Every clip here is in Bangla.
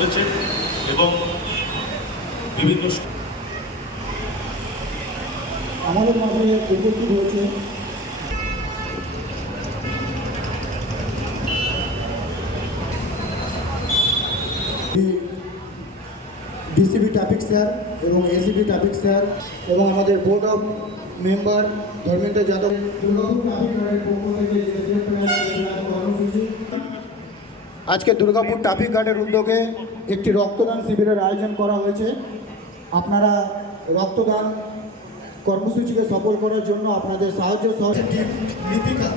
করেছেন এবং বিভিন্ন আমাদের মাঝে উপস্থিত হয়েছে ডিসিবি ট্রাফিক স্যার এবং এসিবি ট্রাফিক স্যার এবং আমাদের board of member Dharmendra Yadav. আজকে দুর্গাপুর ট্রাফিক গার্ডের উদ্যোগে একটি রক্তদান শিবিরের আয়োজন করা হয়েছে। আপনারা রক্তদান কর্মসূচিকে সফল করার জন্য আপনাদের সাহায্য লিপিকা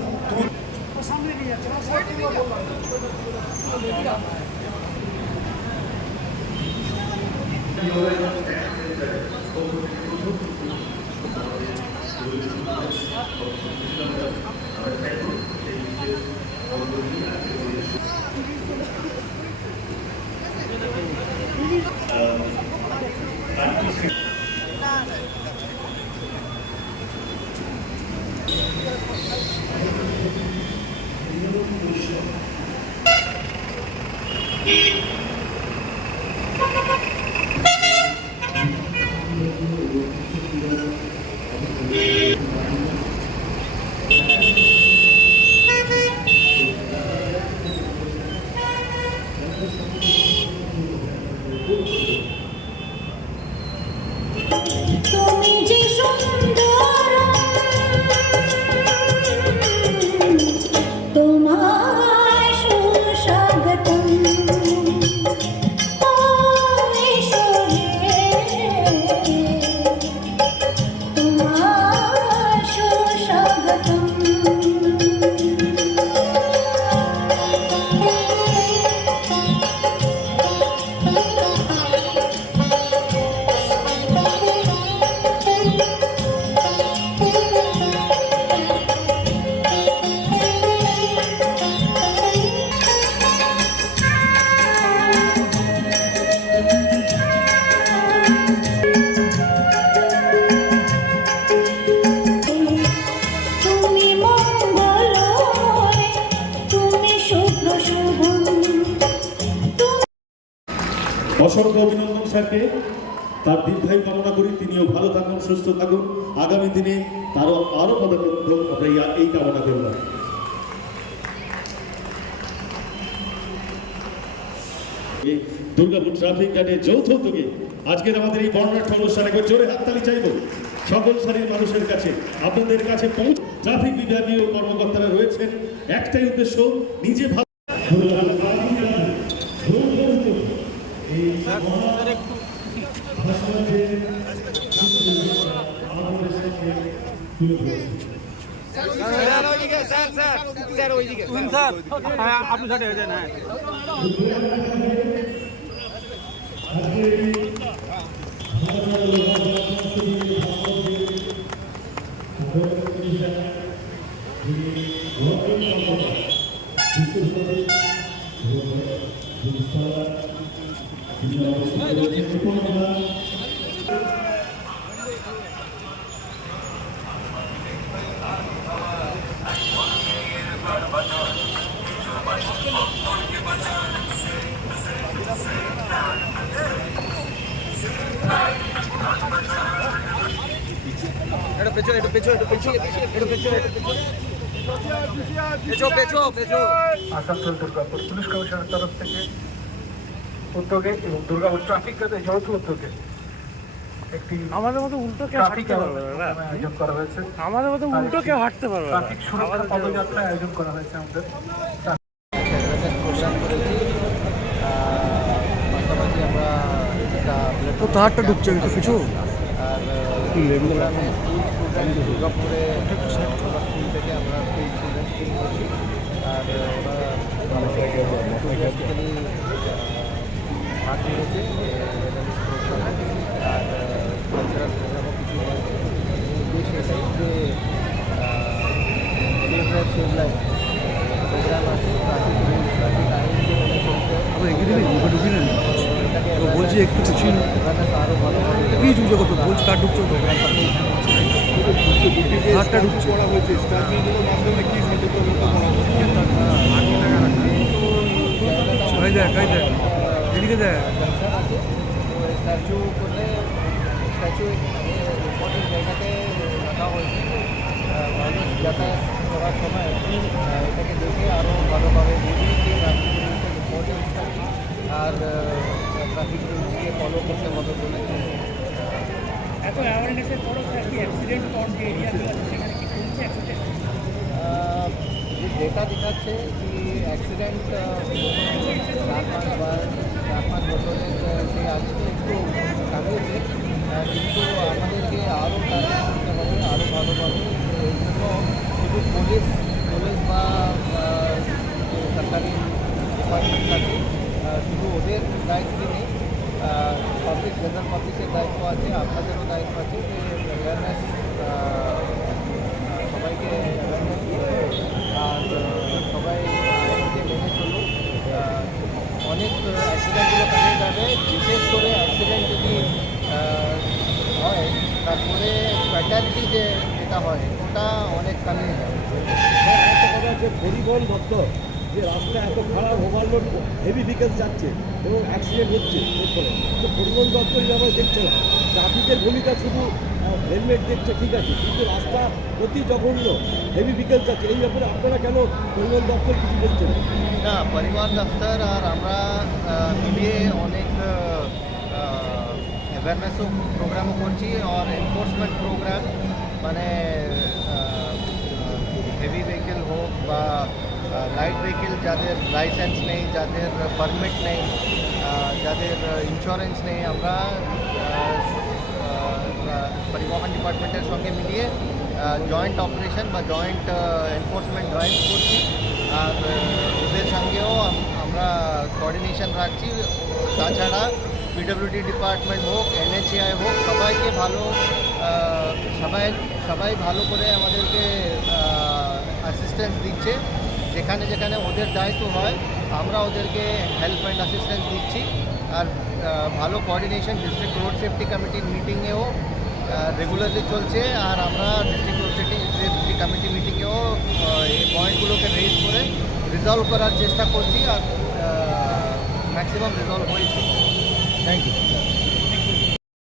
অসংখ্য অভিনন্দন স্যারকে, তার দীর্ঘায়ু কামনা করি, তিনিও ভালো থাকুন, সুস্থ থাকুন, আগামী দিনে তারও আরও পদক্ষেপ আমরা এই কামনা করলাম। দুর্গাপুর ট্রাফিক গার্ডের যৌথ উদ্যোগে আজকের আমাদের এই বর্ণাঢ্য অনুষ্ঠানে একবার জোরে হাততালি চাইব সকল সারির মানুষের কাছে, আপনাদের কাছে পৌঁছ। ট্রাফিক বিভাগীয় কর্মকর্তারা রয়েছেন, একটাই উদ্দেশ্য, নিজে ভালো আপনি সাথে হয়ে যান। হ্যাঁ আসানসোল দুর্গাপুর পুলিশ কমিশনের তরফ থেকে উদ্যোগে এবং দুর্গাপুর ট্রাফিক গার্ডের যৌথ উদ্যোগে একটি আমাদের মতো উল্টো কেউ হাঁটতে পারবে না, আয়োজন করা হয়েছে। আমাদের মতো উল্টো কেউ হাঁটতে পারবে না। ট্রাফিক সুরক্ষা পদযাত্রা আয়োজন করা হয়েছে আমাদের। পাশাপাশি আমরা তো তাহারটা ঢুকছে একটু কিছু দুর্গাপুরে স্কুল থেকে আমরা স্টুডেন্ট করছি, আর ওরা বেসিক্যালি ভাগ নিয়েছে আর কালচারাল প্রোগ্রামও কিছু উদ্দেশ্য এটাই যে save life save life programme আছে, ট্রাফিক রুলস ট্রাফিক আইন যে মেনে চলতে বলছি একটু কিছু আরও ভালোভাবে কি চুজে কত বলছি কার ঢুকছে প্রোগ্রামটা কারটা ঢুকছে দেখ রেখে দেয় জাংশন আছে, তো স্ট্যাচু করলে স্ট্যাচু ইম্পর্টেন্ট জায়গাতে রাখা হয়েছে। মানুষ যাতায়াত করার সময় এটাকে দেখে আরও ভালোভাবে বুঝি যে ট্রাফিক রুলসের ইম্পর্টেন্স আর ট্রাফিক রুলসকে ফলো করতে হবে বলে। এত অ্যাওয়ারনেসের পরও স্যার কি অ্যাক্সিডেন্ট কম যে এরিয়াগুলো আছে সেখানে কি কমছে অ্যাক্সিডেন্ট? যে ডেটা দেখাচ্ছে কি অ্যাক্সিডেন্ট 4-5 বছরের সেই আগে তো একটু কমিয়েছে, কিন্তু আমাদেরকে আরও টার্গেট করতে হবে আরও ভালোভাবে। এই জন্য শুধু পুলিশ বা যে সরকারি ডিপার্টমেন্ট আছে শুধু ওদের দায়িত্ব নেই, পাবলিক জেনারেল পাবলিকের দায়িত্ব আছে, আপনাদেরও দায়িত্ব আছে যে অ্যাওয়ারনেস সবাইকে অ্যাওয়ারনেস দিয়ে আর সবাই আইনকে মেনে চলুন। অনেক অ্যাক্সিডেন্টগুলো কমে যাবে, বিশেষ করে অ্যাক্সিডেন্ট যদি হয় তারপরে ফ্যাটালিটি যেটা হয় ওটা অনেক কমে যাবে। একটা কথা হচ্ছে পরিবহন দপ্তর যে রাস্তা এত খারাপ, ওভারলোড হেভি ভেহিকেল যাচ্ছে এবং অ্যাক্সিডেন্ট হচ্ছে এরপরে, তো পরিবহন দপ্তর এই ব্যাপারে দেখছে না। ট্রাফিকের ভূমিকা শুধু হেলমেট দেখছে ঠিক আছে, কিন্তু রাস্তা অতি জঘন্য, হেভি ভেহিকেল যাচ্ছে, এই ব্যাপারে আপনারা কেন পরিবহন দপ্তর কিছু বলছেন না? পরিবহন দপ্তর আর আমরা মিলিয়ে অনেক অ্যাওয়ারনেসও প্রোগ্রামও করছি আর এনফোর্সমেন্ট প্রোগ্রাম, মানে হেভি ভেহিকেল হোক বা লাইট ভেহিকেল যাদের লাইসেন্স নেই, যাদের পারমিট নেই, যাদের ইন্স্যুরেন্স নেই, আমরা পরিবহন ডিপার্টমেন্টের সঙ্গে মিলিয়ে জয়েন্ট অপারেশন বা জয়েন্ট এনফোর্সমেন্ট ড্রাইভ করছি। আর ওদের সঙ্গেও আমরা কোঅর্ডিনেশন রাখছি। তাছাড়া পিডব্লিউডি ডিপার্টমেন্ট হোক, NHAI হোক, সবাইকে সবাই ভালো করে আমাদেরকে অ্যাসিস্ট্যান্স দিচ্ছে। যেখানে যেখানে ওদের দায়িত্ব হয় আমরা ওদেরকে হেল্প অ্যান্ড অ্যাসিস্ট্যান্স দিচ্ছি। আর ভালো কোঅর্ডিনেশন ডিস্ট্রিক্ট রোড সেফটি কমিটির মিটিংয়েও রেগুলারলি চলছে। আর আমরা ডিস্ট্রিক্ট রোড সেফটি কমিটি মিটিংয়েও এই পয়েন্টগুলোকে রেজ করে রিজলভ করার চেষ্টা করছি আর ম্যাক্সিমাম রিজলভ হয়েছে। Thank you.